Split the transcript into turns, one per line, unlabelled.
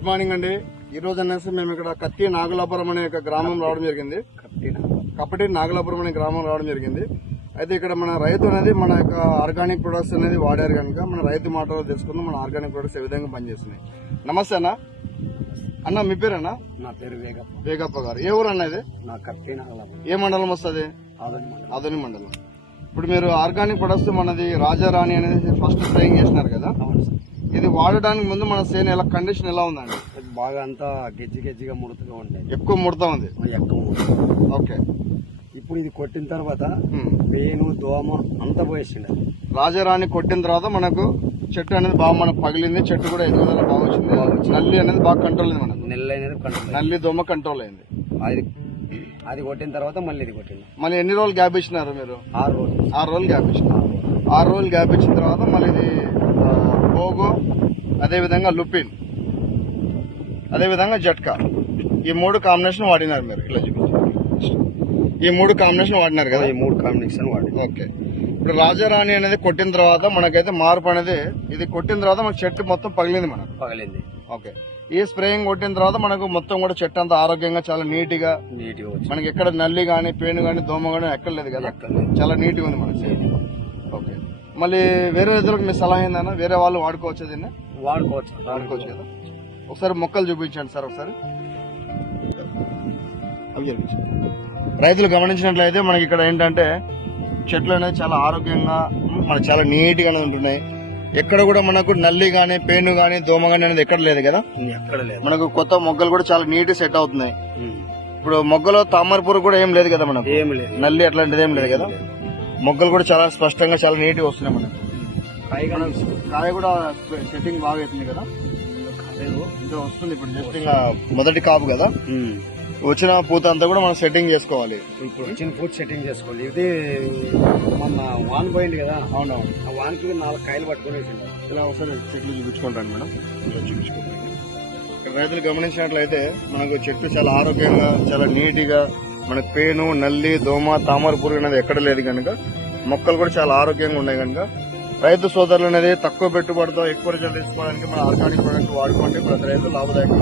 Good morning అండి. ఈ రోజు అనేసి మేము ఇక్కడ కత్తి నాగలాపురం అనే ఒక గ్రామం రావడం జరిగింది. కప్పటి నాగలాపురం అనే గ్రామం రావడం జరిగింది. అయితే ఇక్కడ మన రైతు అనేది మన యొక్క ఆర్గానిక్ ప్రొడక్ట్స్ అనేది వాడారు కనుక మన రైతు మాటలో తెలుసుకుందాం. మన ఆర్గానిక్ ప్రొడక్ట్స్ ఏ విధంగా పనిచేస్తున్నాయి. నమస్తే అన్న. అన్న మీ పేరేనా
నా పేరు వేగప్ప.
వేగప్ప గారు. ఏ ఊరు అన్న ఇది?
నా కత్తి నగలం
ఏ మండలం వస్తుంది? ఆధుని మండలం. ఇప్పుడు మీరు ఆర్గానిక్ ప్రొడక్ట్స్ మనది రాజారాణి అనేది ఫస్ట్ స్ప్రేయింగ్ చేసినారు కదా? వాడడానికి ముందు మన సేన ఎలా కండిషన్ ఎలా ఉందండి?
బాగా అంతా గెజ్జి గెజ్జిగా ముడతగా ఉండేది
ఎక్కువ ముడతా ఉంది?
ఎక్కువ
ఓకే.
ఇప్పుడు ఇది కొట్టిన తర్వాత. పేను దోమ అంతా పోయేసింది.
రాజారాణి కొట్టిన తర్వాత మనకు చెట్టు అనేది బాగా మనకు పగిలింది చెట్టు కూడా ఎదుగుదల బాగా వచ్చింది. నల్లి అనేది బాగా కంట్రోల్ అయింది మనకు.
నెల్ల అనేది కంట్రోల్
నల్లి దోమ కంట్రోల్ అయింది.
అది అది కొట్టిన తర్వాత మళ్ళీ ఇది కొట్టింది
మళ్ళీ ఎన్ని రోజులు గ్యాప్ ఇచ్చినారు మీరు?
ఆరు రోజులు.
ఆరు రోజులు గ్యాప్ ఇచ్చినారు ఆరు రోజులు. గ్యాప్ ఇచ్చిన తర్వాత మళ్ళీ ఇది అదేవిధంగా లుపిన్ అదేవిధంగా జట్కా. ఈ మూడు కాంబినేషన్ వాడినారు మీరు ఇలా చూపించండి ఈ మూడు కాంబినేషన్ వాడినారు కదా?
ఈ మూడు కాంబినేషన్ వాడి
ఓకే. ఇప్పుడు రాజారాణి అనేది కొట్టిన తర్వాత మనకైతే మార్పు అనేది ఇది కొట్టిన తర్వాత మన చెట్టు మొత్తం పగిలింది మనకు.
పగలింది.
ఓకే. ఈ స్ప్రేయింగ్ కొట్టిన తర్వాత మనకు మొత్తం కూడా చెట్టు అంతా ఆరోగ్యంగా చాలా నీట్గా
నీట్గా వచ్చి
మనకి ఎక్కడ నల్లి గాని పేను గాని దోమ గాని ఎక్కర్లేదు కదా? చాలా నీట్గా ఉంది మనకి. మళ్ళీ వేరే రైతులకు మీ సలహా ఏందన్నా? వేరే వాళ్ళు వాడుకోవచ్చు దీన్ని?
వాడుకోవచ్చు.
వాడుకోవచ్చు కదా. ఒకసారి మొక్కలు చూపించండి సార్ ఒకసారి. రైతులు గమనించినట్లయితే మనకి ఇక్కడ ఏంటంటే చెట్లు అనేది చాలా ఆరోగ్యంగా మనకి చాలా నీట్ గానే ఉంటున్నాయి. ఎక్కడ కూడా మనకు నల్లి గాని పేను గాని దోమ గాని అనేది ఎక్కడ లేదు కదా?
ఎక్కడ లేదు.
మనకు కొత్త మొగ్గలు కూడా చాలా నీట్ సెట్ అవుతున్నాయి. ఇప్పుడు మొగ్గలో తామర పురుగు కూడా ఏం లేదు కదా మనకు?
ఏమి లేదు.
నల్లి అట్లాంటిది ఏం లేదు కదా? మొగ్గలు కూడా చాలా స్పష్టంగా చాలా నీట్గా వస్తున్నాయి మనకు. కాయ కూడా సెట్టింగ్ బాగా అవుతుంది కదా. ఇంకా వస్తుంది ఇప్పుడు జస్ట్ ఇంకా మొదటి కాపు కదా. వచ్చిన పూత అంతా కూడా మనం సెట్టింగ్ చేసుకోవాలి.
ఇప్పుడు చిన్న ఫుడ్ సెట్టింగ్ చేసుకోవాలి. ఇది మొన్న వాన్ పోయింది కదా.
అవును
ఆ వాన్కి నాలుగు కాయలు పట్టుకుని
ఇలా ఒకసారి చెట్లు చూపించుకుంటాను మేడం. చూపించుకుంటాను. ఇక్కడ రైతులు గమనించినట్లయితే మనకు చెట్టు చాలా ఆరోగ్యంగా చాలా నీట్గా మనకు పేను నల్లి దోమ తామర పురుగు అనేది ఎక్కడ లేదు కనుక మొక్కలు కూడా చాలా ఆరోగ్యంగా ఉన్నాయి కనుక రైతు సోదరులు అనేది తక్కువ పెట్టుబడితో ఎక్కువ రిజల్ట్ తీసుకోవడానికి మన ఆర్గానిక్ ప్రొడక్ట్ వాడుకోండి ప్రతి రైతు లాభదాయకం.